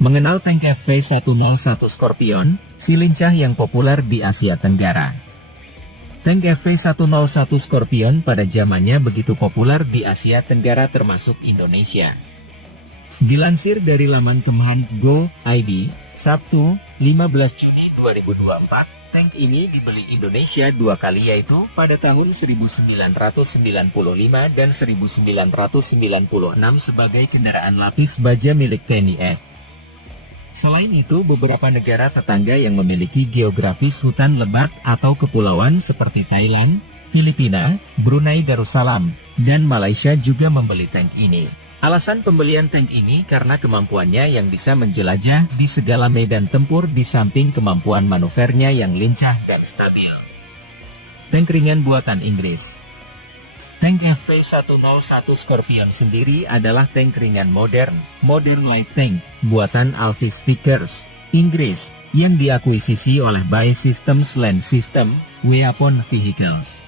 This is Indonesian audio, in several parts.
Mengenal tank FV101 Scorpion, si lincah yang populer di Asia Tenggara. Tank FV101 Scorpion pada zamannya begitu populer di Asia Tenggara termasuk Indonesia. Dilansir dari laman Kemhan Go.id, Sabtu, 15 Juni 2024, tank ini dibeli Indonesia dua kali yaitu pada tahun 1995 dan 1996 sebagai kendaraan lapis baja milik TNI AD. Selain itu, beberapa negara tetangga yang memiliki geografis hutan lebat atau kepulauan seperti Thailand, Filipina, Brunei Darussalam, dan Malaysia juga membeli tank ini. Alasan pembelian tank ini karena kemampuannya yang bisa menjelajah di segala medan tempur di samping kemampuan manuvernya yang lincah dan stabil. Tank ringan buatan Inggris. Tank FV101 Scorpion sendiri adalah tank ringan modern light tank, buatan Alvis Vickers, Inggris, yang diakuisisi oleh BAE Systems Land System, Weapon Vehicles.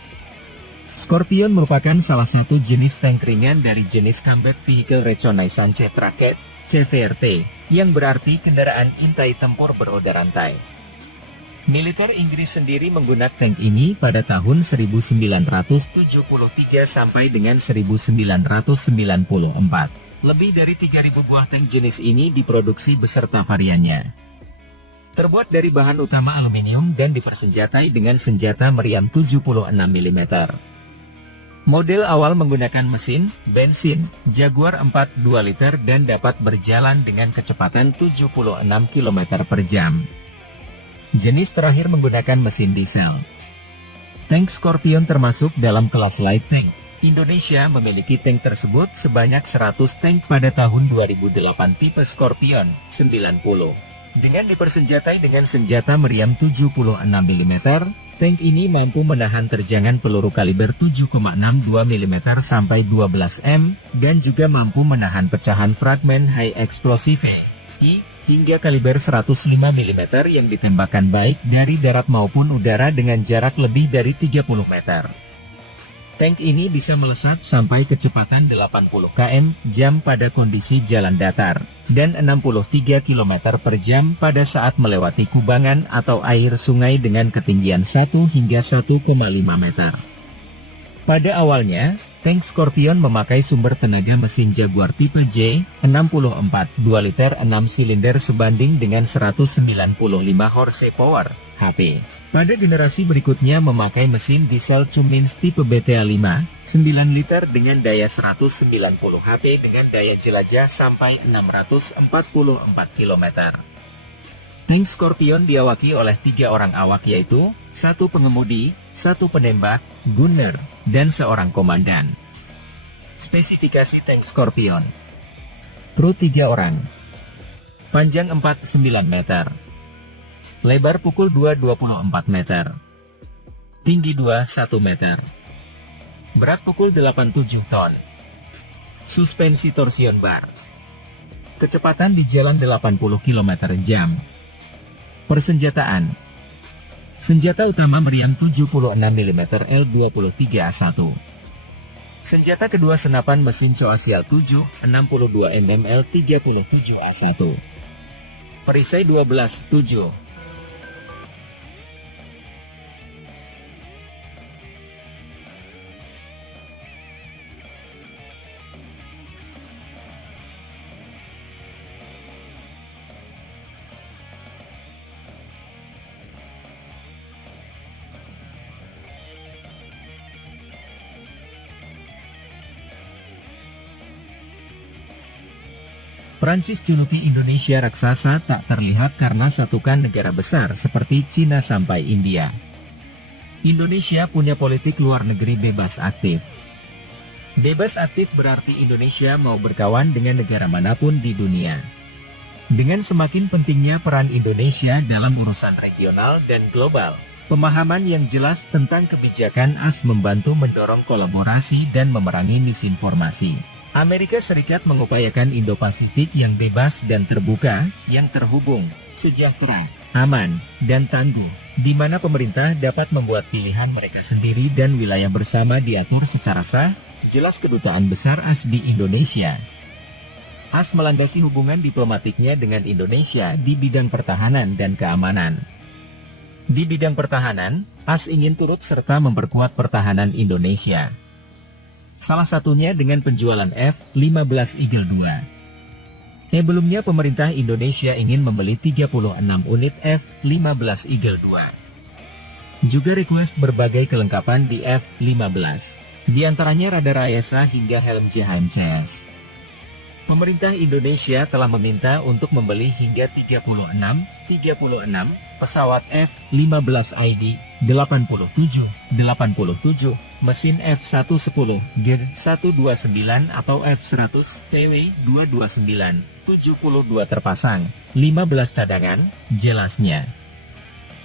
Scorpion merupakan salah satu jenis tank ringan dari jenis Combat Vehicle Reconnaissance Tracked, CVRT, yang berarti kendaraan intai tempur beroda rantai. Militer Inggris sendiri menggunakan tank ini pada tahun 1973 sampai dengan 1994. Lebih dari 3.000 buah tank jenis ini diproduksi beserta variannya. Terbuat dari bahan utama aluminium dan dipersenjatai dengan senjata meriam 76 mm. Model awal menggunakan mesin bensin Jaguar 4 2 liter dan dapat berjalan dengan kecepatan 76 km per jam. Jenis terakhir menggunakan mesin diesel. Tank Scorpion termasuk dalam kelas light tank. Indonesia memiliki tank tersebut sebanyak 100 tank pada tahun 2008 tipe Scorpion 90. Dengan dipersenjatai dengan senjata meriam 76 mm, tank ini mampu menahan terjangan peluru kaliber 7,62 mm sampai 12 m, dan juga mampu menahan pecahan fragmen high explosive hingga kaliber 105 mm yang ditembakkan baik dari darat maupun udara dengan jarak lebih dari 30 meter. Tank ini bisa melesat sampai kecepatan 80 km/jam pada kondisi jalan datar, dan 63 km per jam pada saat melewati kubangan atau air sungai dengan ketinggian 1 hingga 1,5 meter. Pada awalnya, tank Scorpion memakai sumber tenaga mesin Jaguar tipe J64 2 liter 6 silinder sebanding dengan 195 horsepower HP. Pada generasi berikutnya memakai mesin diesel Cummins tipe BTA5 9 liter dengan daya 190 HP dengan daya jelajah sampai 644 km. Tank Scorpion diawaki oleh 3 orang awak yaitu, 1 pengemudi, 1 penembak, gunner, dan seorang komandan. Spesifikasi tank Scorpion. Kru 3 orang. Panjang 49 meter. Lebar pukul 2 24 meter. Tinggi 2 1 meter. Berat pukul 87 ton. Suspensi torsion bar. Kecepatan di jalan 80 km/jam. Persenjataan. Senjata utama meriam 76 mm L23A1. Senjata kedua senapan mesin coaxial 7 62 mm L37A1. Perisai 12-7. Prancis juluki Indonesia raksasa tak terlihat karena satukan negara besar seperti Cina sampai India. Indonesia punya politik luar negeri bebas aktif. Bebas aktif berarti Indonesia mau berkawan dengan negara manapun di dunia. Dengan semakin pentingnya peran Indonesia dalam urusan regional dan global, pemahaman yang jelas tentang kebijakan AS membantu mendorong kolaborasi dan memerangi misinformasi. Amerika Serikat mengupayakan Indo-Pasifik yang bebas dan terbuka, yang terhubung, sejahtera, aman, dan tangguh, di mana pemerintah dapat membuat pilihan mereka sendiri dan wilayah bersama diatur secara sah. Jelas kedutaan besar AS di Indonesia. AS melandasi hubungan diplomatiknya dengan Indonesia di bidang pertahanan dan keamanan. Di bidang pertahanan, AS ingin turut serta memperkuat pertahanan Indonesia. Salah satunya dengan penjualan F-15 Eagle II. Sebelumnya pemerintah Indonesia ingin membeli 36 unit F-15 Eagle II. Juga request berbagai kelengkapan di F-15, di antaranya radar AESA hingga helm JHMCS. Pemerintah Indonesia telah meminta untuk membeli hingga 36 pesawat F-15ID 87 mesin F-110 Gear 129 atau F-100 PW229 72 terpasang, 15 cadangan, jelasnya.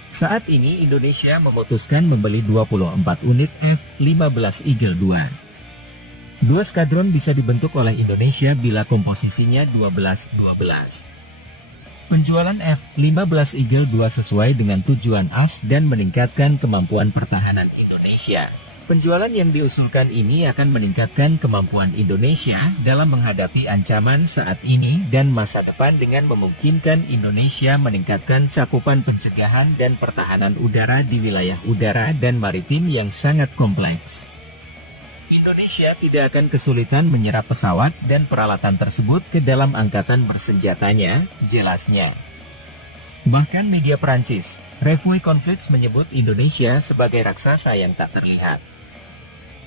Saat ini Indonesia memutuskan membeli 24 unit F-15 Eagle II. Dua skadron bisa dibentuk oleh Indonesia bila komposisinya 12-12. Penjualan F-15 Eagle II sesuai dengan tujuan AS dan meningkatkan kemampuan pertahanan Indonesia. Penjualan yang diusulkan ini akan meningkatkan kemampuan Indonesia dalam menghadapi ancaman saat ini dan masa depan dengan memungkinkan Indonesia meningkatkan cakupan pencegahan dan pertahanan udara di wilayah udara dan maritim yang sangat kompleks. Indonesia tidak akan kesulitan menyerap pesawat dan peralatan tersebut ke dalam angkatan bersenjatanya, jelasnya. Bahkan media Prancis, Revue Conflits menyebut Indonesia sebagai raksasa yang tak terlihat.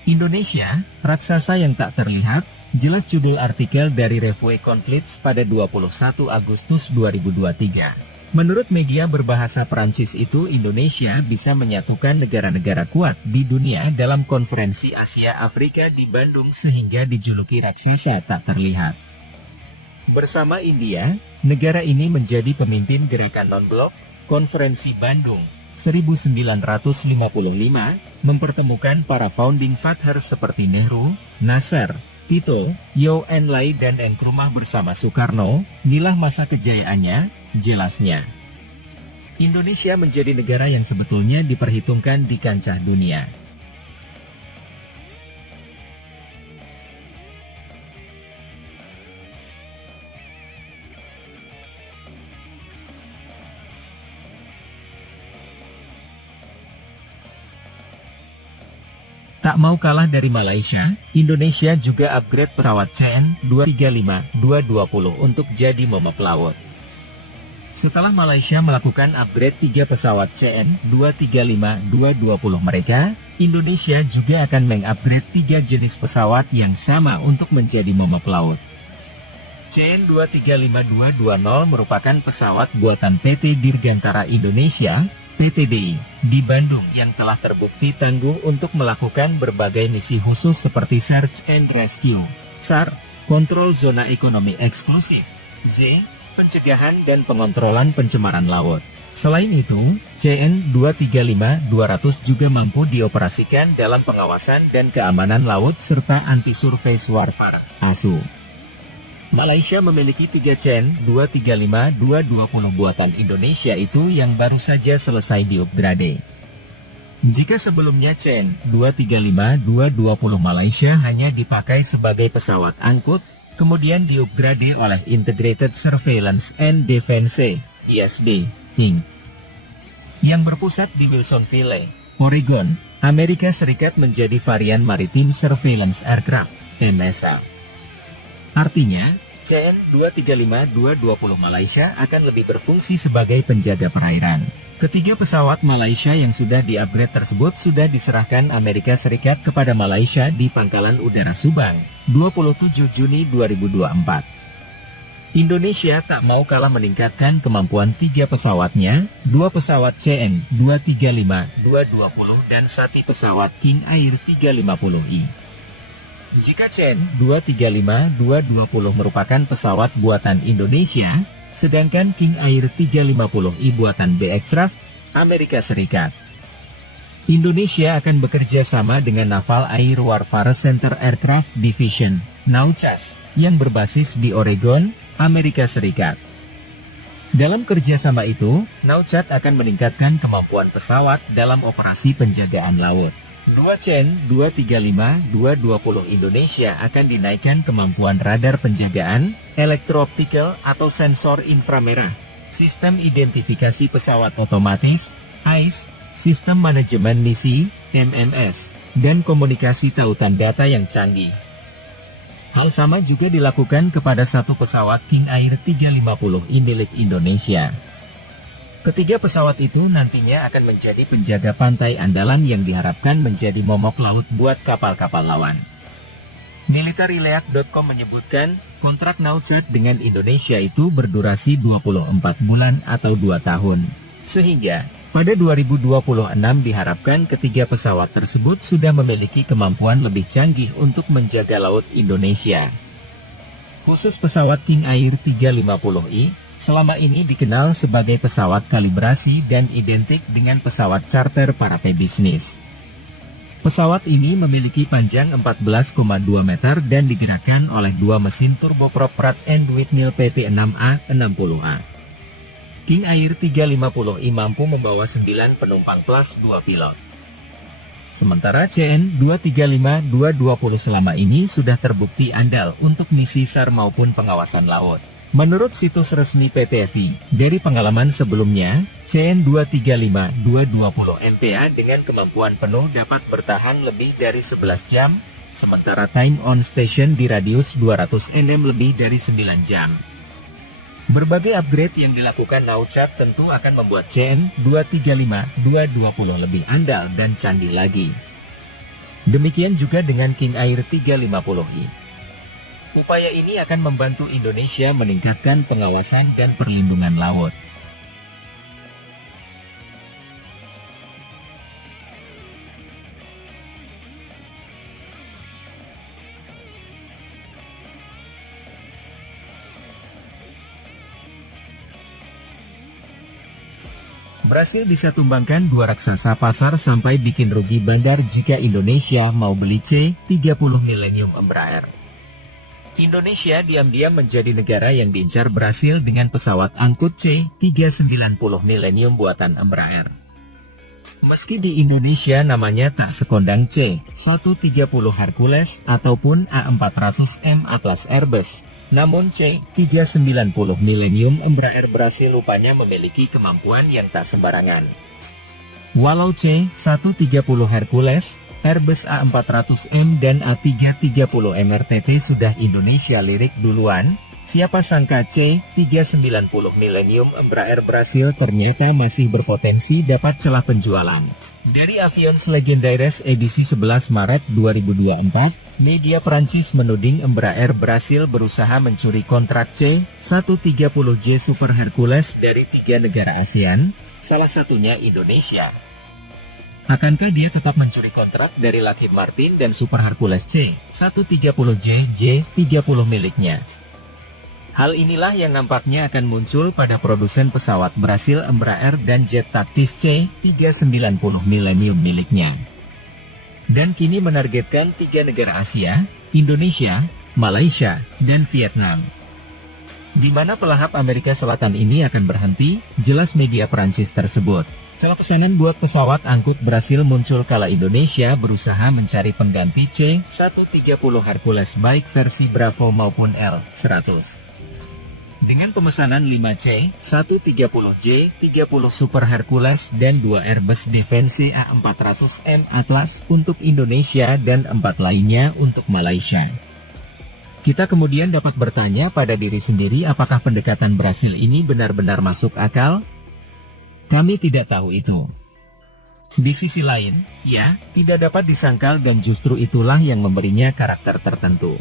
Indonesia, raksasa yang tak terlihat, jelas judul artikel dari Revue Conflits pada 21 Agustus 2023. Menurut media berbahasa Prancis itu, Indonesia bisa menyatukan negara-negara kuat di dunia dalam konferensi Asia Afrika di Bandung sehingga dijuluki raksasa tak terlihat. Bersama India, negara ini menjadi pemimpin gerakan non-blok, konferensi Bandung 1955, mempertemukan para founding fathers seperti Nehru, Nasser, Tito, Zhou Enlai dan Nkrumah bersama Soekarno, inilah masa kejayaannya, jelasnya. Indonesia menjadi negara yang sebetulnya diperhitungkan di kancah dunia. Tak mau kalah dari Malaysia, Indonesia juga upgrade pesawat CN-235-220 untuk jadi momok laut. Setelah Malaysia melakukan upgrade 3 pesawat CN-235-220 mereka, Indonesia juga akan mengupgrade 3 jenis pesawat yang sama untuk menjadi momok laut. CN-235-220 merupakan pesawat buatan PT Dirgantara Indonesia, PTDI, di Bandung yang telah terbukti tangguh untuk melakukan berbagai misi khusus seperti Search and Rescue, SAR, Kontrol Zona Ekonomi Eksklusif, Z, pencegahan dan pengontrolan pencemaran laut. Selain itu, CN-235-200 juga mampu dioperasikan dalam pengawasan dan keamanan laut serta anti-surface warfare, ASU. Malaysia memiliki 3 CN-235-220 buatan Indonesia itu yang baru saja selesai diupgrade. Jika sebelumnya CN-235-220 Malaysia hanya dipakai sebagai pesawat angkut, kemudian diupgrade oleh Integrated Surveillance and Defense, ISD, Inc., yang berpusat di Wilsonville, Oregon, Amerika Serikat menjadi varian Maritime Surveillance Aircraft, MSA. Artinya, CN-235-220 Malaysia akan lebih berfungsi sebagai penjaga perairan. Ketiga pesawat Malaysia yang sudah di-upgrade tersebut sudah diserahkan Amerika Serikat kepada Malaysia di Pangkalan Udara Subang, 27 Juni 2024. Indonesia tak mau kalah meningkatkan kemampuan 3 pesawatnya, 2 pesawat CN-235-220 dan 1 pesawat King Air 350i. Jika CN-235-220 merupakan pesawat buatan Indonesia, sedangkan King Air 350i buatan Beechcraft, Amerika Serikat. Indonesia akan bekerja sama dengan Naval Air Warfare Center Aircraft Division, NAUCAS, yang berbasis di Oregon, Amerika Serikat. Dalam kerjasama itu, NAUCAS akan meningkatkan kemampuan pesawat dalam operasi penjagaan laut. Dua Chen 235-220 Indonesia akan dinaikkan kemampuan radar penjagaan, elektro-optical atau sensor inframerah, sistem identifikasi pesawat otomatis, AIS, sistem manajemen misi, MMS, dan komunikasi tautan data yang canggih. Hal sama juga dilakukan kepada satu pesawat King Air 350i milik Indonesia. Ketiga pesawat itu nantinya akan menjadi penjaga pantai andalan yang diharapkan menjadi momok laut buat kapal-kapal lawan. Militarileak.com menyebutkan, kontrak Nauchat dengan Indonesia itu berdurasi 24 bulan atau 2 tahun. Sehingga, pada 2026 diharapkan ketiga pesawat tersebut sudah memiliki kemampuan lebih canggih untuk menjaga laut Indonesia. Khusus pesawat King Air 350i, selama ini dikenal sebagai pesawat kalibrasi dan identik dengan pesawat charter para pebisnis. Pesawat ini memiliki panjang 14,2 meter dan digerakkan oleh dua mesin turboprop Pratt & Whitney PT6A-60A. King Air 350i mampu membawa 9 penumpang plus 2 pilot. Sementara CN 235-220 selama ini sudah terbukti andal untuk misi SAR maupun pengawasan laut. Menurut situs resmi PT FI, dari pengalaman sebelumnya, CN 235-220 MPA dengan kemampuan penuh dapat bertahan lebih dari 11 jam, sementara time on station di radius 200 nm lebih dari 9 jam. Berbagai upgrade yang dilakukan Nauchat tentu akan membuat CN 235-220 lebih andal dan canggih lagi. Demikian juga dengan King Air 350i. Upaya ini akan membantu Indonesia meningkatkan pengawasan dan perlindungan laut. Brasil bisa tumbangkan dua raksasa pasar sampai bikin rugi bandar jika Indonesia mau beli C-30 Millennium Embraer. Indonesia diam-diam menjadi negara yang diincar Brasil dengan pesawat angkut C-390 Millennium buatan Embraer. Meski di Indonesia namanya tak sekondang C-130 Hercules ataupun A400M Atlas Airbus, namun C-390 Millennium Embraer Brasil rupanya memiliki kemampuan yang tak sembarangan. Walau C-130 Hercules, Airbus A400M dan A330 MRTT sudah Indonesia lirik duluan, siapa sangka C-390 Millennium Embraer Brasil ternyata masih berpotensi dapat celah penjualan. Dari Avions Legendaires edisi 11 Maret 2024, media Prancis menuding Embraer Brasil berusaha mencuri kontrak C-130J Super Hercules dari 3 negara ASEAN, salah satunya Indonesia. Akankah dia tetap mencuri kontrak dari Lockheed Martin dan Super Hercules C-130J J-30 miliknya? Hal inilah yang nampaknya akan muncul pada produsen pesawat Brasil Embraer dan jet taktis C-390 Millennium miliknya. Dan kini menargetkan 3 negara Asia, Indonesia, Malaysia, dan Vietnam. Di mana pelahap Amerika Selatan ini akan berhenti, jelas media Prancis tersebut. Celah pesanan buat pesawat angkut Brasil muncul kala Indonesia berusaha mencari pengganti C-130 Hercules baik versi Bravo maupun L-100. Dengan pemesanan 5 C-130J, 30 Super Hercules, dan 2 Airbus Defense A400M Atlas untuk Indonesia dan 4 lainnya untuk Malaysia. Kita kemudian dapat bertanya pada diri sendiri apakah pendekatan Brasil ini benar-benar masuk akal? Kami tidak tahu itu. Di sisi lain, ya, tidak dapat disangkal dan justru itulah yang memberinya karakter tertentu.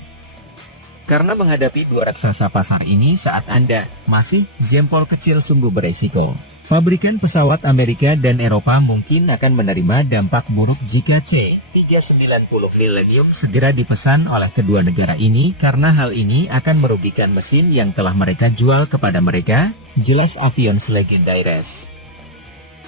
Karena menghadapi dua raksasa pasar ini saat Anda masih jempol kecil sungguh beresiko. Pabrikan pesawat Amerika dan Eropa mungkin akan menerima dampak buruk jika C-390 Millennium segera dipesan oleh kedua negara ini karena hal ini akan merugikan mesin yang telah mereka jual kepada mereka, jelas Avions Legendaires.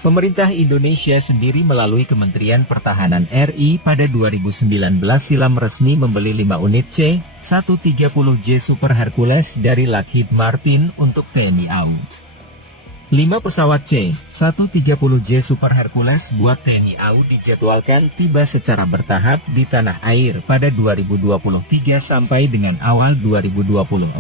Pemerintah Indonesia sendiri melalui Kementerian Pertahanan RI pada 2019 silam resmi membeli 5 unit C-130J Super Hercules dari Lockheed Martin untuk TNI AU. 5 pesawat C-130J Super Hercules buat TNI AU dijadwalkan tiba secara bertahap di tanah air pada 2023 sampai dengan awal 2024.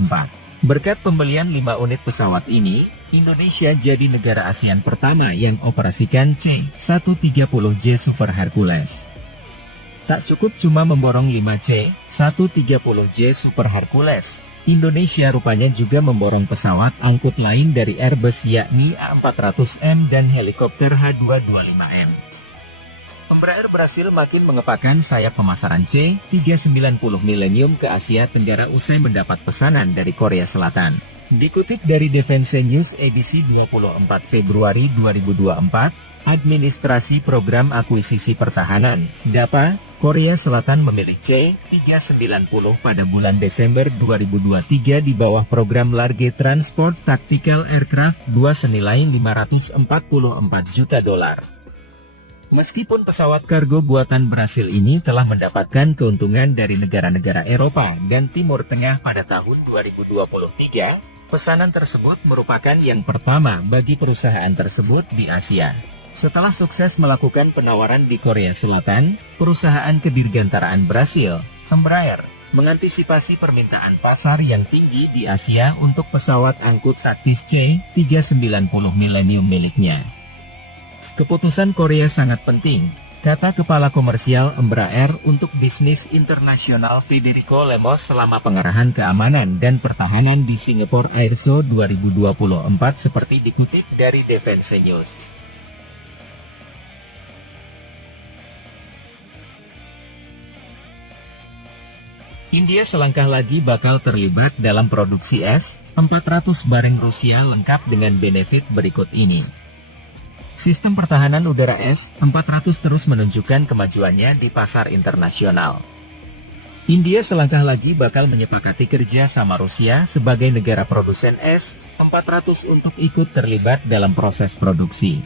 Berkat pembelian 5 unit pesawat ini, Indonesia jadi negara ASEAN pertama yang operasikan C-130J Super Hercules. Tak cukup cuma memborong 5 C-130J Super Hercules, Indonesia rupanya juga memborong pesawat angkut lain dari Airbus yakni A400M dan helikopter H225M. Embraer berhasil makin mengepakkan sayap pemasaran C-390 Millennium ke Asia Tenggara usai mendapat pesanan dari Korea Selatan. Dikutip dari Defense News edisi 24 Februari 2024, Administrasi Program Akuisisi Pertahanan, DAPA, Korea Selatan memilih C-390 pada bulan Desember 2023 di bawah program Large Transport Tactical Aircraft 2 senilai $544 juta. Meskipun pesawat kargo buatan Brasil ini telah mendapatkan keuntungan dari negara-negara Eropa dan Timur Tengah pada tahun 2023, pesanan tersebut merupakan yang pertama bagi perusahaan tersebut di Asia. Setelah sukses melakukan penawaran di Korea Selatan, perusahaan kedirgantaraan Brasil, Embraer, mengantisipasi permintaan pasar yang tinggi di Asia untuk pesawat angkut taktis C-390 Millennium miliknya. Keputusan Korea sangat penting, kata Kepala Komersial Embraer untuk bisnis internasional Federico Lemos selama pengarahan keamanan dan pertahanan di Singapore Airshow 2024 seperti dikutip dari Defense News. India selangkah lagi bakal terlibat dalam produksi S-400 bareng Rusia lengkap dengan benefit berikut ini. Sistem pertahanan udara S-400 terus menunjukkan kemajuannya di pasar internasional. India selangkah lagi bakal menyepakati kerja sama Rusia sebagai negara produsen S-400 untuk ikut terlibat dalam proses produksi.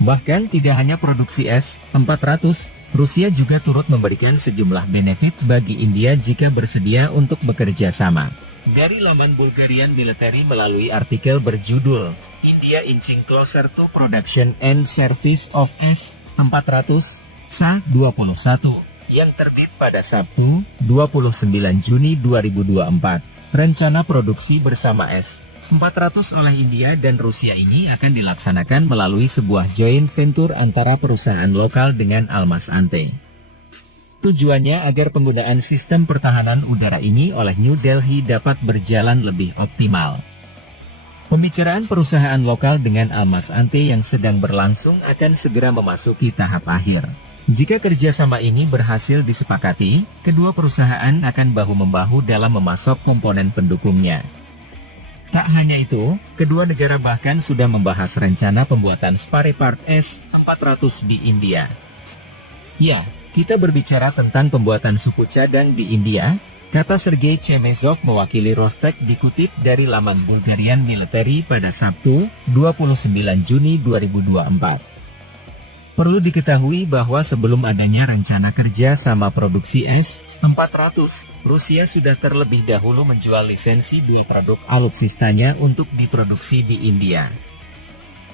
Bahkan tidak hanya produksi S-400, Rusia juga turut memberikan sejumlah benefit bagi India jika bersedia untuk bekerja sama. Dari laman Bulgarian Military melalui artikel berjudul India Inching Closer to Production and Service of S-400, SA-21, yang terbit pada Sabtu, 29 Juni 2024. Rencana produksi bersama S-400 oleh India dan Rusia ini akan dilaksanakan melalui sebuah joint venture antara perusahaan lokal dengan Almas Ante. Tujuannya agar penggunaan sistem pertahanan udara ini oleh New Delhi dapat berjalan lebih optimal. Pembicaraan perusahaan lokal dengan Almas Ante yang sedang berlangsung akan segera memasuki tahap akhir. Jika kerjasama ini berhasil disepakati, kedua perusahaan akan bahu-membahu dalam memasok komponen pendukungnya. Tak hanya itu, kedua negara bahkan sudah membahas rencana pembuatan spare part S-400 di India. Ya, kita berbicara tentang pembuatan suku cadang di India, kata Sergei Chemezov mewakili Rostec dikutip dari laman Bulgarian Military pada Sabtu, 29 Juni 2024. Perlu diketahui bahwa sebelum adanya rencana kerja sama produksi S-400, Rusia sudah terlebih dahulu menjual lisensi 2 produk alutsistanya untuk diproduksi di India.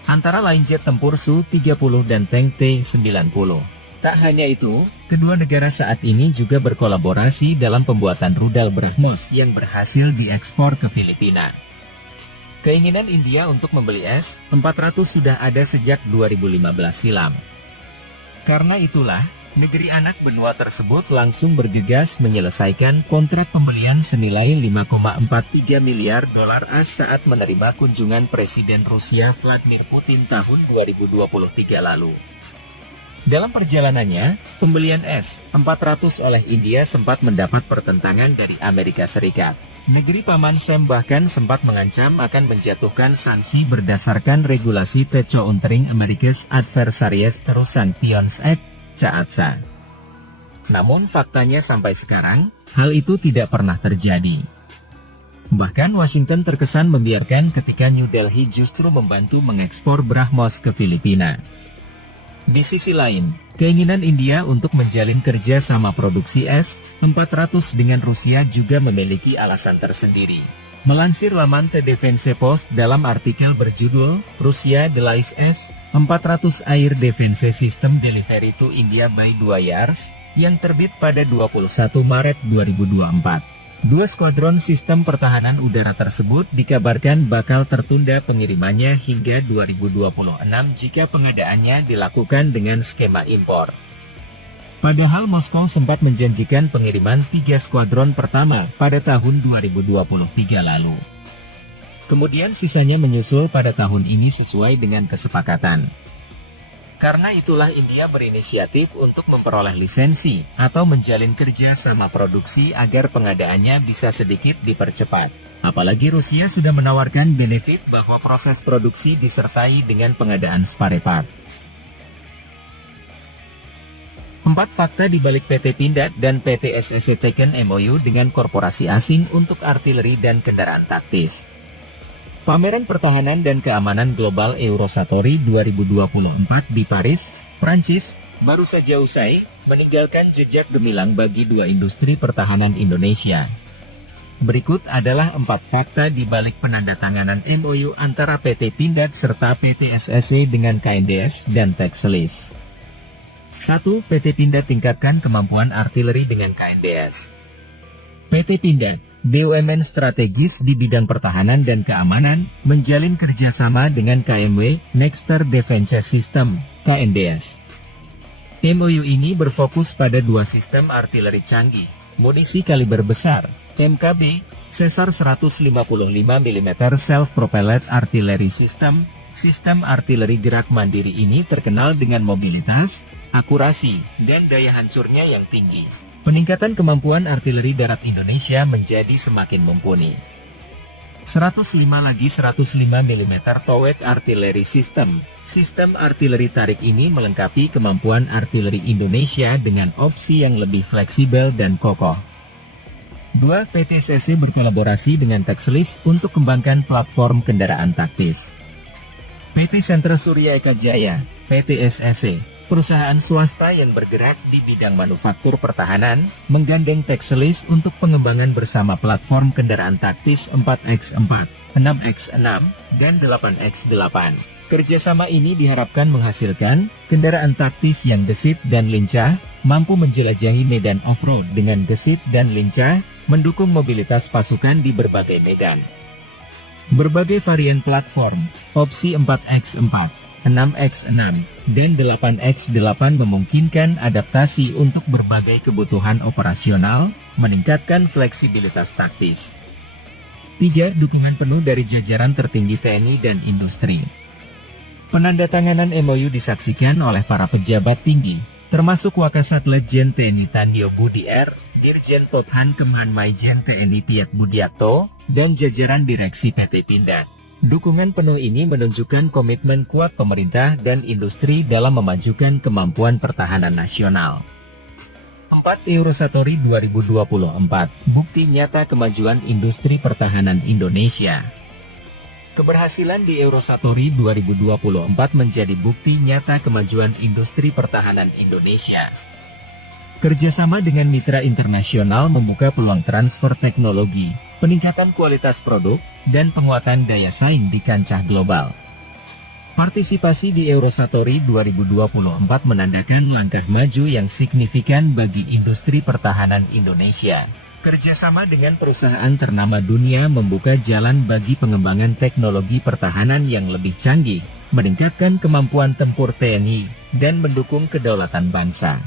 Antara lain jet tempur Su-30 dan tank T-90. Tak hanya itu, kedua negara saat ini juga berkolaborasi dalam pembuatan rudal BrahMos yang berhasil diekspor ke Filipina. Keinginan India untuk membeli S-400 sudah ada sejak 2015 silam. Karena itulah, negeri anak benua tersebut langsung bergegas menyelesaikan kontrak pembelian senilai $5,43 miliar AS saat menerima kunjungan Presiden Rusia Vladimir Putin tahun 2023 lalu. Dalam perjalanannya, pembelian S-400 oleh India sempat mendapat pertentangan dari Amerika Serikat. Negeri Paman Sam bahkan sempat mengancam akan menjatuhkan sanksi berdasarkan regulasi Tecountering America's Adversaries Sanctions Act, CAATSA. Namun faktanya sampai sekarang, hal itu tidak pernah terjadi. Bahkan Washington terkesan membiarkan ketika New Delhi justru membantu mengekspor BrahMos ke Filipina. Di sisi lain, keinginan India untuk menjalin kerja sama produksi S-400 dengan Rusia juga memiliki alasan tersendiri. Melansir laman The Defense Post dalam artikel berjudul, Rusia delays S-400 Air Defense System Delivery to India by 2 years, yang terbit pada 21 Maret 2024. Dua skuadron sistem pertahanan udara tersebut dikabarkan bakal tertunda pengirimannya hingga 2026 jika pengadaannya dilakukan dengan skema impor. Padahal Moskow sempat menjanjikan pengiriman 3 skuadron pertama pada tahun 2023 lalu. Kemudian sisanya menyusul pada tahun ini sesuai dengan kesepakatan. Karena itulah India berinisiatif untuk memperoleh lisensi atau menjalin kerja sama produksi agar pengadaannya bisa sedikit dipercepat. Apalagi Rusia sudah menawarkan benefit bahwa proses produksi disertai dengan pengadaan spare part. 4 fakta di balik PT Pindad dan PT SSC teken MOU dengan korporasi asing untuk artileri dan kendaraan taktis. Pameran Pertahanan dan Keamanan Global Eurosatory 2024 di Paris, Prancis, baru saja usai, meninggalkan jejak gemilang bagi dua industri pertahanan Indonesia. Berikut adalah 4 fakta di balik penandatanganan MOU antara PT Pindad serta PT SSC dengan KNDS dan Texelis. 1. PT Pindad tingkatkan kemampuan artileri dengan KNDS. PT Pindad, BUMN strategis di bidang pertahanan dan keamanan, menjalin kerjasama dengan KMW, Nexter Defense System, KNDS. MOU ini berfokus pada 2 sistem artileri canggih, munisi kaliber besar, MKB, Caesar 155 mm Self-Propelled Artillery System. Sistem artileri gerak mandiri ini terkenal dengan mobilitas, akurasi, dan daya hancurnya yang tinggi. Peningkatan kemampuan artileri darat Indonesia menjadi semakin mumpuni. 105 mm Towed Artillery System. Sistem artileri tarik ini melengkapi kemampuan artileri Indonesia dengan opsi yang lebih fleksibel dan kokoh. 2. PT SSC berkolaborasi dengan Texelis untuk kembangkan platform kendaraan taktis. PT Sentra Surya Eka Jaya, PT SSC, perusahaan swasta yang bergerak di bidang manufaktur pertahanan, menggandeng Texelis untuk pengembangan bersama platform kendaraan taktis 4x4, 6x6, dan 8x8. Kerjasama ini diharapkan menghasilkan kendaraan taktis yang gesit dan lincah, mampu menjelajahi medan off-road dengan gesit dan lincah, mendukung mobilitas pasukan di berbagai medan. Berbagai varian platform, opsi 4x4, 6x6, dan 8x8 memungkinkan adaptasi untuk berbagai kebutuhan operasional, meningkatkan fleksibilitas taktis. 3. Dukungan penuh dari jajaran tertinggi TNI dan industri. Penandatanganan MOU disaksikan oleh para pejabat tinggi, termasuk Wakasat Letjen TNI Tandio Budi R, Dirjen Pophan Kemhan Maijen TNI Piat Budiatto, dan jajaran direksi PT Pindad. Dukungan penuh ini menunjukkan komitmen kuat pemerintah dan industri dalam memajukan kemampuan pertahanan nasional. 4. Eurosatory 2024, bukti nyata kemajuan industri pertahanan Indonesia. Keberhasilan di Eurosatory 2024 menjadi bukti nyata kemajuan industri pertahanan Indonesia. Kerjasama dengan mitra internasional membuka peluang transfer teknologi, peningkatan kualitas produk, dan penguatan daya saing di kancah global. Partisipasi di Eurosatory 2024 menandakan langkah maju yang signifikan bagi industri pertahanan Indonesia. Kerjasama dengan perusahaan ternama dunia membuka jalan bagi pengembangan teknologi pertahanan yang lebih canggih, meningkatkan kemampuan tempur TNI, dan mendukung kedaulatan bangsa.